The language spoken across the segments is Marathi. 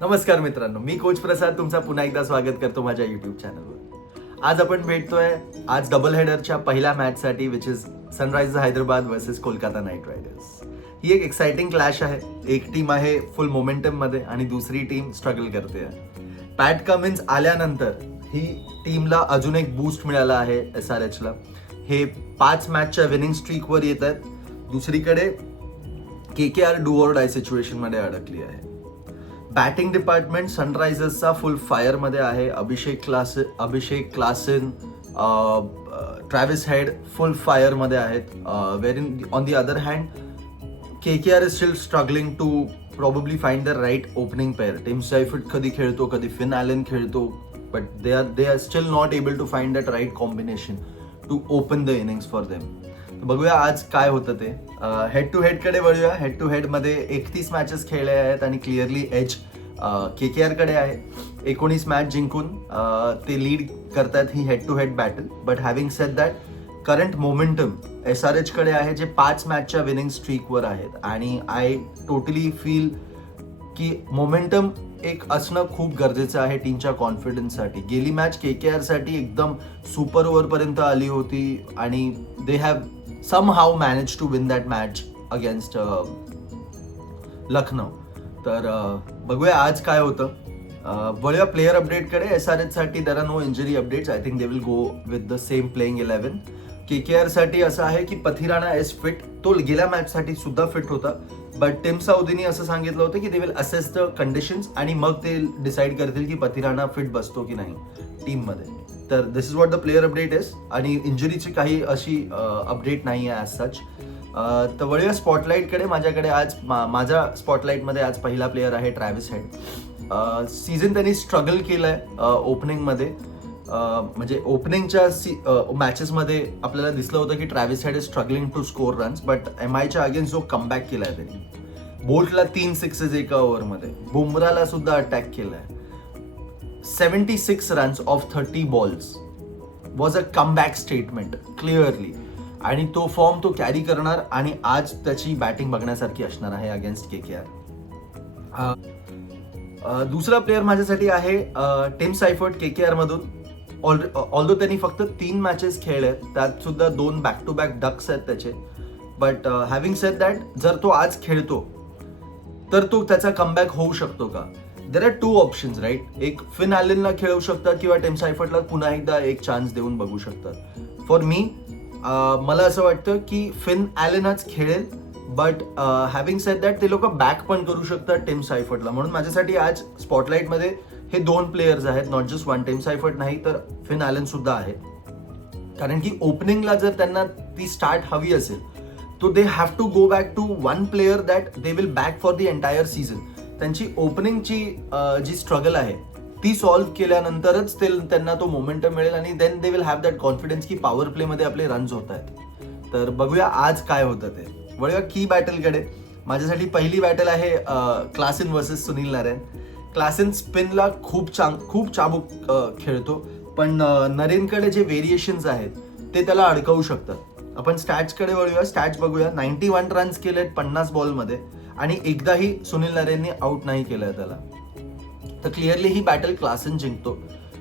नमस्कार मित्रांनो, मी कोच प्रसाद तुमचा पुन्हा एकदा स्वागत करतो माझ्या युट्यूब चॅनलवर. आज आपण भेटतोय आज डबल हेडरच्या पहिल्या मॅचसाठी which is Sunrisers Hyderabad versus Kolkata Knight Riders. ही एक एक्साइटिंग क्लॅश आहे. एक टीम आहे फुल मोमेंटम मध्ये आणि दुसरी टीम स्ट्रगल करते. पॅट कमिन्स आल्यानंतर ही टीमला अजून एक बूस्ट मिळाला आहे SRH ला. हे 5 मॅचच्या विनिंग स्ट्रीकवर येत आहेत. दुसरीकडे KKR do or die situation मध्ये अडकली आहे. बॅटिंग डिपार्टमेंट सनरायझर्सचा फुल फायर मध्ये आहे. Abhishek Klaasen, Travis Head full fire मध्ये आहेत. Where on the other hand KKR is still struggling to probably find the right opening pair. Tim Seifert कधी खेळतो, कधी फिन ॲलन खेळतो, but they are still not able to find that right combination to open the innings for them. बघूया आज काय होतं ते. हेड टू हेड कडे वळूया. हेड टू हेड मध्ये 31 मॅचेस खेळले आहेत आणि क्लिअरली एज KKR कडे आहे. 19 मॅच जिंकून ते लीड करतात ही head to head battle. But having said that current momentum SRH कडे आहे, जे 5 मॅचच्या विनिंग स्ट्रीकवर आहेत. आणि आय टोटली फील की मोमेंटम एक असणं खूप गरजेचं आहे टीमच्या कॉन्फिडन्ससाठी. गेली मॅच KKR साठी एकदम सुपर ओव्हर पर्यंत आली होती आणि they have somehow managed to win that match against Lucknow. तर बघूया आज काय होतं. वळूया प्लेयर अपडेटकडे. SRH साठी there are no injury updates. I think they will go with the same playing 11. KKR साठी असं आहे की पथिराणा इज फिट. तो गेल्या मॅच साठी सुद्धा फिट होता, बट टिम साऊदीने असं सांगितलं होतं की they will assess the conditions आणि मग ते डिसाईड करतील की पथिराणा फिट बसतो की नाही टीममध्ये. तर this is what the player update is. आणि इंजुरीची काही अशी अपडेट नाही आहे ॲज सच. तर वळूया स्पॉटलाईटकडे. माझ्याकडे आज माझ्या स्पॉटलाईटमध्ये आज पहिला प्लेअर आहे ट्रॅव्हिस हेड. सीझन त्यांनी स्ट्रगल केलं आहे ओपनिंगमध्ये. म्हणजे ओपनिंगच्या मॅचेसमध्ये आपल्याला दिसलं होतं की Travis Head is struggling to score runs, but MIच्या अगेन्स्ट जो कमबॅक केला आहे त्यांनी, बोल्टला 3 सिक्सेस एका ओव्हरमध्ये, बुमराला सुद्धा अटॅक केला आहे. 76 runs of 30 balls was a comeback statement clearly. आणि तो फॉर्म तो कॅरी करणार आणि आज त्याची बॅटिंग बघण्यासारखी असणार आहे अगेन्स्ट KKR. दुसरा प्लेअर माझ्यासाठी आहे टिम सायफर्ट KKR मधून. ऑल्दो त्यांनी फक्त 3 मॅचेस खेळले आहेत, त्यात सुद्धा 2 बॅक टू बॅक डक्स आहेत त्याचे. बट हॅव्हिंग सेड दॅट जर तो आज खेळतो तर तो त्याचा कमबॅक होऊ शकतो का? There are 2 options right. एक फिन ॲलनला खेळवू शकतात किंवा टिम सायफर्टला पुन्हा एकदा एक चान्स देऊन बघू शकतात. फॉर मी मला असं वाटतं की फिन ॲलनच खेळेल, बट हॅव्हिंग सेड दॅट ते लोक बॅक पण करू शकतात टिम सायफर्टला. म्हणून माझ्यासाठी आज स्पॉटलाईटमध्ये हे 2 प्लेयर्स आहेत, नॉट जस्ट वन. टिम सायफर्ट नाही तर फिन ॲलन सुद्धा आहे. कारण की ओपनिंगला जर त्यांना ती स्टार्ट हवी असेल तो they have to go back to one player that they will back for the entire season. त्यांची ओपनिंगची जी स्ट्रगल आहे ती सॉल्व्ह केल्यानंतरच त्यांना तो मोमेंटम मिळेल आणि then they will have that confidence की पॉवर प्लेमध्ये आपले रन्स होत आहेत. तर बघूया आज काय होतं ते. वळूया की बॅटलकडे. माझ्यासाठी पहिली बॅटल आहे Klaasen versus Sunil Narayan. Klaasen स्पिनला खूप चाबूक खेळतो, पण नरेनकडे जे व्हेरिएशन्स आहेत ते त्याला अडकवू शकतात. आपण स्टॅट्सकडे वळूया. स्टॅट्स बघूया. 91 रन्स केलेत 50 बॉलमध्ये आणि एकदाही सुनील नारायणने आउट नाही केलंय त्याला. तर क्लिअरली ही बॅटल क्लासन जिंकतो.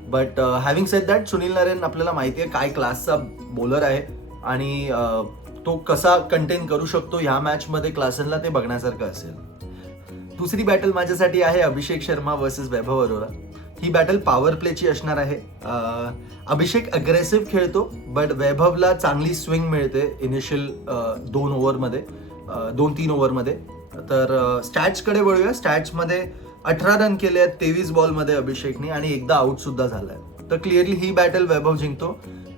But having said that Sunil Narayan आपल्याला माहिती आहे काय क्लासचा बॉलर आहे आणि तो कसा कंटेन करू शकतो ह्या मॅचमध्ये क्लासनला, ते बघण्यासारखं असेल. दुसरी बॅटल माझ्यासाठी आहे अभिषेक शर्मा वर्सेस वैभव अरोरा. ही बॅटल पॉवर प्लेची असणार आहे. अभिषेक अग्रेसिव्ह खेळतो, बट वैभवला चांगली स्विंग मिळते इनिशियल 2-3 ओव्हरमध्ये. तर स्टॅट्सकडे वळूया. स्टॅट्समध्ये 18 रन केले आहेत 23 बॉलमध्ये अभिषेकने आणि एकदा आउट सुद्धा झालाय. तर क्लिअरली ही बॅटल वैभव जिंकतो.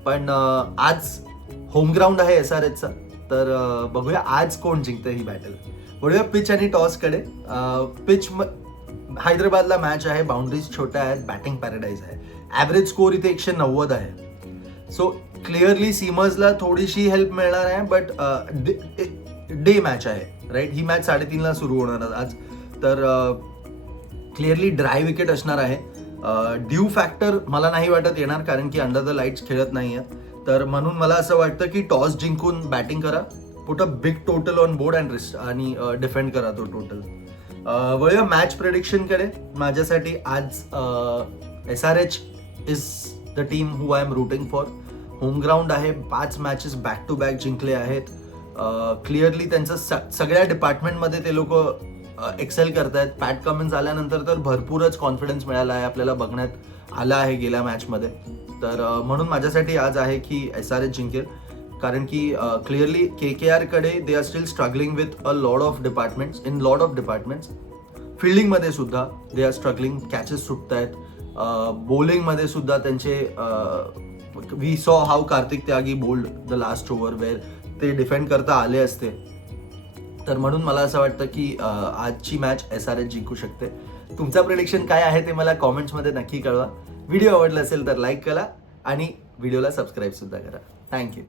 पण आज होम ग्राउंड आहे SRHचा, तर बघूया आज कोण जिंकतं ही बॅटल. वळूया पिच आणि टॉसकडे. पिच हैदराबादला मॅच आहे, बाउंड्रीज छोट्या आहेत, बॅटिंग पॅराडाईज आहे. ॲव्हरेज स्कोर इथे 190 आहे. सो क्लिअरली सीमर्सला थोडीशी हेल्प मिळणार आहे, बट डे मॅच आहे राईट. ही मॅच 3:30ला सुरू होणार आज. तर क्लिअरली ड्राय विकेट असणार आहे. ड्यू फॅक्टर मला नाही वाटत येणार, कारण की अंडर द लाईट्स खेळत नाही आहेत. तर म्हणून मला असं वाटतं की टॉस जिंकून बॅटिंग करा, put a big total on board and आणि डिफेंड करा तो टोटल. वळूया मॅच प्रेडिक्शनकडे. माझ्यासाठी आज SRH is the team who I am rooting for. Home ground आहे, 5 मॅचेस बॅक टू बॅक जिंकले आहेत. क्लिअरली त्यांचं सगळ्या डिपार्टमेंटमध्ये ते लोक एक्सेल करतायत. पॅट कमिन्स आल्यानंतर तर भरपूरच कॉन्फिडन्स मिळाला आहे, आपल्याला बघण्यात आला आहे गेल्या मॅचमध्ये. तर म्हणून माझ्यासाठी आज आहे की SRH जिंकेल. कारण की क्लिअरली KKR कडे they are still struggling with a lot of departments. फिल्डिंगमध्ये सुद्धा दे आर स्ट्रगलिंग, कॅचेस सुटत आहेत. बॉलिंगमध्ये सुद्धा त्यांचे we saw how Kartik Tyagi bowled the last over where ते डिफेंड करता आले असते. तर म्हणून मला असं वाटतं की आजची मॅच SRH जिंकू शकते. तुमचं प्रेडिक्शन काय आहे ते मला कॉमेंट्समध्ये नक्की कळवा. व्हिडिओ आवडला असेल तर लाईक करा आणि व्हिडिओला सबस्क्राईब सुद्धा करा. थँक्यू.